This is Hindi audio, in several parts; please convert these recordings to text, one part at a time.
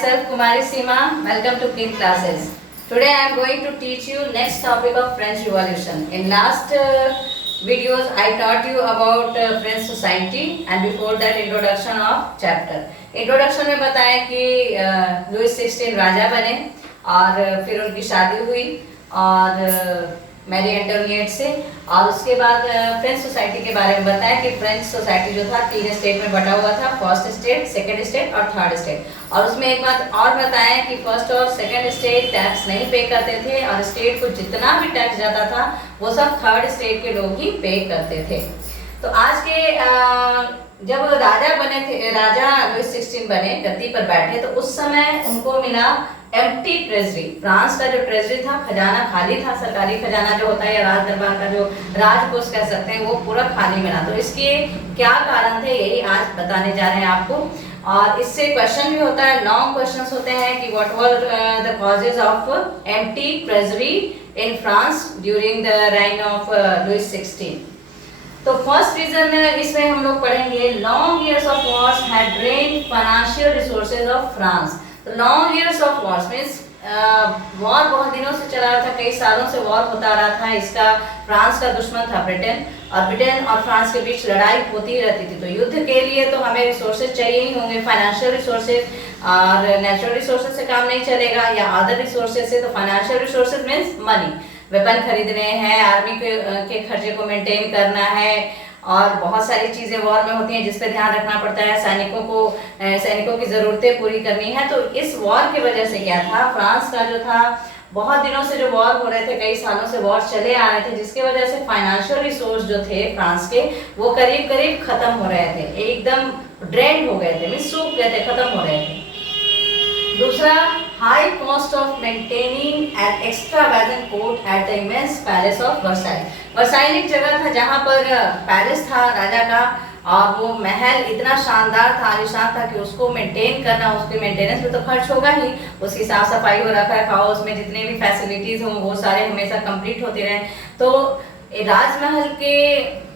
myself Kumari Seema. Welcome to King Classes. Today I am going to teach you next topic of French Revolution. In last videos I taught you about French society and before that introduction of chapter. Introduction में बताया कि लुइस 16 राजा बने और फिर उनकी शादी हुई और मैरी एंटोनिएट से, और उसके बाद फ्रेंच सोसाइटी के बारे में बताया कि फ्रेंच सोसाइटी जो था 3 स्टेट में बटा हुआ था, फर्स्ट स्टेट, सेकंड स्टेट और थर्ड स्टेट। और उसमें एक बात और बताया कि फर्स्ट और सेकंड स्टेट टैक्स नहीं पे करते थे और स्टेट को जितना भी टैक्स जाता था वो सब थर्ड स्टेट के लोग ही पे करते थे। तो आज के जब राजा बने थे, राजा लुइस 16 बने, गद्दी पर बैठे, तो उस समय उनको मिला एम्प्टी ट्रेजरी। फ्रांस का जो ट्रेजरी था, खजाना खाली था, सरकारी खजाना जो होता है या राज दरबार का जो राजकोष कह सकते हैं, वो पूरा खाली मिला। तो इसके क्या कारण थे यही आज बताने जा रहे हैं आपको। और इससे क्वेश्चन भी होता है, लॉन्ग क्वेश्चंस होते हैं कि what were the causes of empty treasury in France during the reign of Louis 16। तो फर्स्ट रीजन इसमें हम लोग पढ़ेंगे, long years of wars had drained financial resources of France. तो long years of wars means war बहुत दिनों से चला रहा था, कई सालों से वॉर होता रहा था। इसका फ्रांस का दुश्मन था ब्रिटेन, और ब्रिटेन और फ्रांस के बीच लड़ाई होती ही रहती थी। तो युद्ध के लिए तो हमें रिसोर्सेज चाहिए ही होंगे, फाइनेंशियल रिसोर्सेज, और नेचुरल रिसोर्सेज से काम नहीं चलेगा या अदर रिसोर्सेज से। तो financial resources means money, weapon खरीदने हैं, आर्मी के खर्चे को मेंटेन करना है, और बहुत सारी चीज़ें वॉर में होती हैं जिस पे ध्यान रखना पड़ता है। सैनिकों की ज़रूरतें पूरी करनी है। तो इस वॉर की वजह से क्या था, फ्रांस का जो था बहुत दिनों से जो वॉर हो रहे थे, कई सालों से वॉर चले आ रहे थे, जिसकी वजह से फाइनेंशियल रिसोर्स जो थे फ्रांस के वो करीब करीब खत्म हो रहे थे, एकदम ड्रेन हो गए थे, मींस सूख गए थे, खत्म हो रहे थे। दूसरा, high cost of maintaining an extravagant court at the immense palace of Versailles. Versailles एक जगह था जहाँ पर पैलेस था राजा का, और वो महल इतना शानदार था, आलीशान था कि उसको मेंटेन करना, उसके मेंटेनेंस में तो खर्च होगा ही, उसकी साफ सफाई हो, रखा रखाव, उसमें जितने भी फैसिलिटीज हों वो सारे हमेशा कंप्लीट होते रहे। तो राजमहल के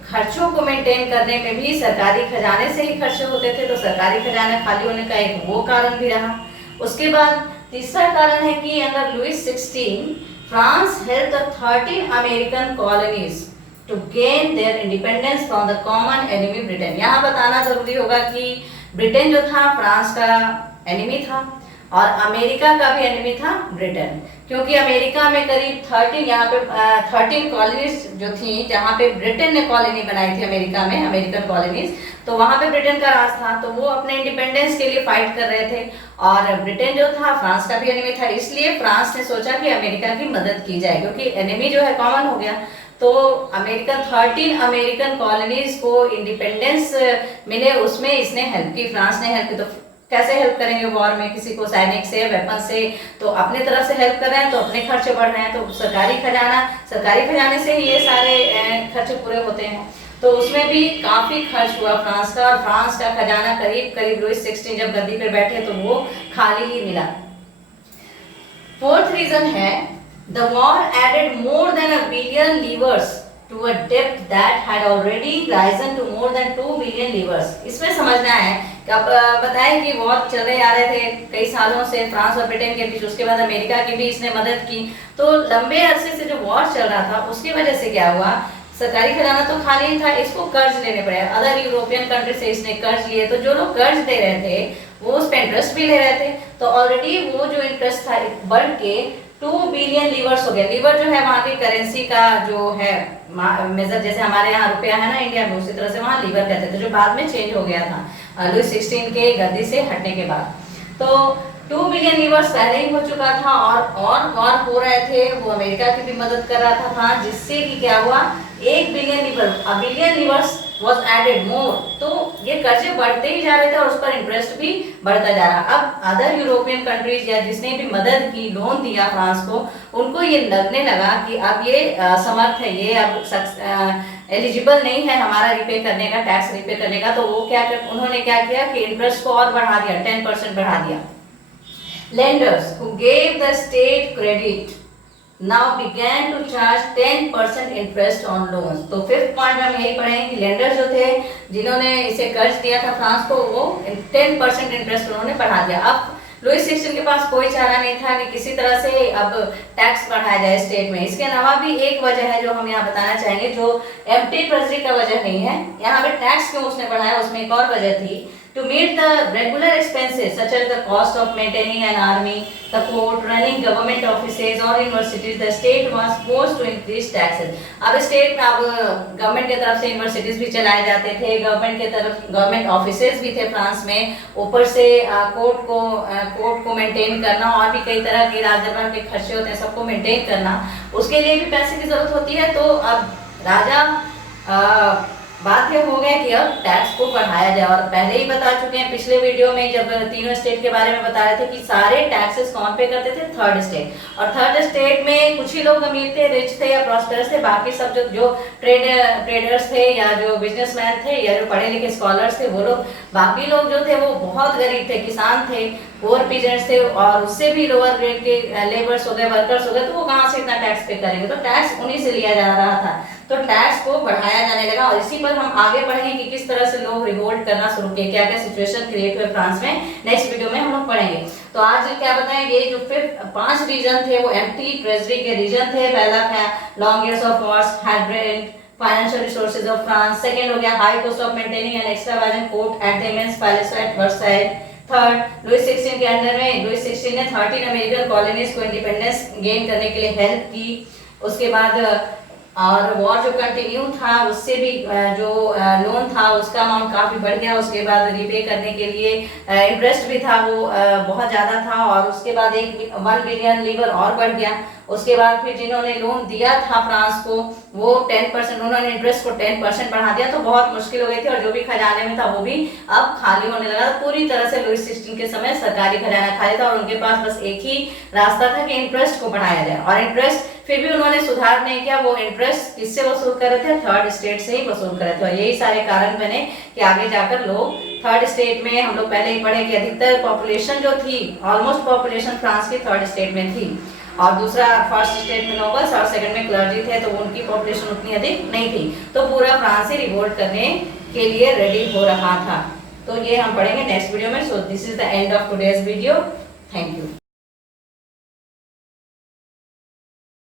खर्चों को मेंटेन करने में भी सरकारी खजाने से ही खर्चे होते थे, तो सरकारी खजाना खाली होने का एक वो कारण भी रहा। उसके बाद तीसरा कारण है कि under Louis 16 France help the 13 American colonies to gain their independence from the common enemy Britain. यहाँ बताना जरूरी होगा कि ब्रिटेन जो था फ्रांस का एनिमी था और अमेरिका का भी एनिमी था ब्रिटेन, क्योंकि अमेरिका में करीब 13 यहाँ पे 13 कॉलोनीज जो थी, जहाँ पे ब्रिटेन ने कॉलोनी बनाई थी अमेरिका में, अमेरिकन कॉलोनीज, तो वहाँ पे ब्रिटेन का राज था। तो वो अपने इंडिपेंडेंस के लिए फाइट कर रहे थे, और ब्रिटेन जो था फ्रांस का भी एनिमी था। इसलिए फ्रांस ने सोचा कि अमेरिका की मदद की जाए, क्योंकि एनिमी जो है कॉमन हो गया। तो 13 अमेरिकन कॉलोनीज को इंडिपेंडेंस मिले, उसमें इसने हेल्प की, फ्रांस ने हेल्प की। तो कैसे हेल्प करेंगे वॉर में, किसी को सैनिक से, वेपन से, तो अपने तरफ से हेल्प कर रहे हैं, तो अपने खर्चे बढ़ रहे हैं। तो सरकारी खजाने से ही ये सारे खर्चे पूरे होते हैं। तो उसमें भी काफी खर्च हुआ फ्रांस का, और फ्रांस का खजाना करीब करीब लुइस 16 जब गद्दी पर बैठे तो वो खाली ही मिला। फोर्थ रीजन है, the war added more than $1 billion to a debt that had already risen to more than $2 billion। इसमें समझना है कि अब बताएं कि वॉर चले आ रहे थे कई सालों से फ्रांस और ब्रिटेन के बीच, उसके बाद अमेरिका की भी इसने मदद की। तो लंबे अरसे से जो वॉर चल रहा था उसकी वजह से क्या हुआ, सरकारी खजाना तो खाली ही था, इसको कर्ज लेने पड़े। अदर यूरोपियन कंट्री से इसने कर्ज लिए, तो जो लोग कर्ज दे रहे थे वो उस पर इंटरेस्ट भी ले रहे थे। तो ऑलरेडी वो जो इंटरेस्ट था बढ़ के $2 billion हो गया। लीवर जो है वहाँ की करेंसी का जो है मेजर, जैसे हमारे यहाँ रुपया है ना इंडिया में, उसी तरह से वहाँ लीवर कहते थे, जो बाद में चेंज हो गया था लुइस 16 के गद्दी से हटने के बाद। तो $2 billion पहले ही हो चुका था, और वॉर हो रहे थे, वो अमेरिका की भी मदद कर रहा था, जिससे कि क्या हुआ, $1 billion was added more। तो ये कर्जे बढ़ते ही जा रहे थे और उस पर इंटरेस्ट भी बढ़ता जा रहा। अब अदर यूरोपियन कंट्रीज या जिसने भी मदद की, लोन दिया फ्रांस को, उनको ये लगने लगा कि अब ये समर्थ है, ये अब एलिजिबल नहीं है हमारा रिपे करने का, टैक्स रिपे करने का। तो वो उन्होंने क्या किया कि इंटरेस्ट को और बढ़ा दिया, 10% बढ़ा दिया। Lenders who gave the state credit now began to charge 10% interest on loans। तो फिफ्थ पॉइंट हम यही पढ़ेंगे कि लेंडर्स जो थे, जिन्होंने इसे कर्ज दिया था फ्रांस को, वो 10% इंटरेस्ट उन्होंने बढ़ा दिया। अब लुईस 16 के पास कोई चारा नहीं था कि किसी तरह से अब टैक्स बढ़ाया जाए स्टेट में। इसके अलावा भी एक वजह है जो हम यहाँ बताना चाहेंगे, जो एम्प्टी ट्रेजरी का वजह नहीं है। यहाँ पे टैक्स क्यों उसने बढ़ाया, उसमें एक और वजह थी। To meet the regular expenses such as the cost of maintaining an army, the court, running government offices or universities, the state was forced to increase taxes. अब स्टेट में अब गवर्नमेंट की तरफ से यूनिवर्सिटीज भी चलाए जाते थे, गवर्नमेंट ऑफिसेज भी थे फ्रांस में, ऊपर से कोर्ट को मेंटेन करना और भी कई तरह के राजदरबार के खर्चे होते हैं, सबको मेंटेन करना, उसके लिए भी पैसे की जरूरत होती है। तो अब राजा बात ये हो गया कि अब टैक्स को बढ़ाया जाए। और पहले ही बता चुके हैं पिछले वीडियो में जब तीनों स्टेट के बारे में बता रहे थे कि सारे टैक्सेस कौन पे करते थे, थर्ड स्टेट। और थर्ड स्टेट में कुछ ही लोग अमीर थे, रिच थे या प्रॉस्पेरस थे, बाकी सब जो ट्रेडर्स थे या जो बिजनेसमैन थे या जो पढ़े लिखे स्कॉलर्स थे वो लोग, बाकी लोग जो थे वो बहुत गरीब थे, किसान थे, पुअर पीजेंट्स थे और उससे भी लोअर ग्रेड के लेबर्स हो गए, वर्कर्स हो गए, तो वो कहाँ से इतना टैक्स पे करेंगे। तो टैक्स उन्हीं से लिया जा रहा था, तो टैक्स को बढ़ाया जाने लगा। और इसी पर हम आगे बढ़ेंगे कि किस तरह से लोग रिवोल्ट करना शुरू किए, क्या क्या सिचुएशन क्रिएट हुए फ्रांस में, नेक्स्ट वीडियो में हम लोग पढ़ेंगे। तो आज क्या बताएंगे, जो 5 रीजन थे वो एम्प्टी ट्रेजरी के रीजन थे। पहला था long years of wars had drained financial resources of France. Second हो गया high cost of maintaining an extravagant court at the immense palace at Versailles. Third, Louis 16 के अंडर में लुईस 16 ने 13 अमेरिकन कॉलोनीज को इंडिपेंडेंस गेन करने के लिए हेल्प की। उसके बाद और वॉर जो कंटिन्यू था उससे भी जो लोन था उसका अमाउंट काफ़ी बढ़ गया। उसके बाद रीपे करने के लिए इंटरेस्ट भी था वो बहुत ज़्यादा था। और उसके बाद 1 बिलियन लीवर और बढ़ गया। उसके बाद फिर जिन्होंने लोन दिया था फ्रांस को वो 10%, उन्होंने इंटरेस्ट को 10% बढ़ा दिया, तो बहुत मुश्किल हो गई थी। और जो भी खजाने में था वो भी अब खाली होने लगा। पूरी तरह से लुईस 16 के समय सरकारी खजाना खाली था और उनके पास बस एक ही रास्ता था कि इंटरेस्ट को बढ़ाया जाए। और इंटरेस्ट फिर भी उन्होंने सुधार नहीं किया, वो इंटरेस्ट किससे वसूल कर रहे थे, थर्ड स्टेट से ही वसूल कर रहे थे। और यही सारे कारण बने कि आगे जाकर लोग थर्ड स्टेट में, हम लोग पहले ही पढ़े कि अधिकतर पॉपुलेशन जो थी, ऑलमोस्ट पॉपुलेशन फ्रांस की थर्ड स्टेट में थी। और दूसरा फर्स्ट स्टेट में नोबल्स और सेकंड में क्लर्जी थे, तो उनकी पॉपुलेशन उतनी अधिक नहीं थी। तो पूरा फ्रांस ही रिवोल्ट करने के लिए रेडी हो रहा था। तो ये हम पढ़ेंगे नेक्स्ट वीडियो में। So this is the end of today's video. Thank you.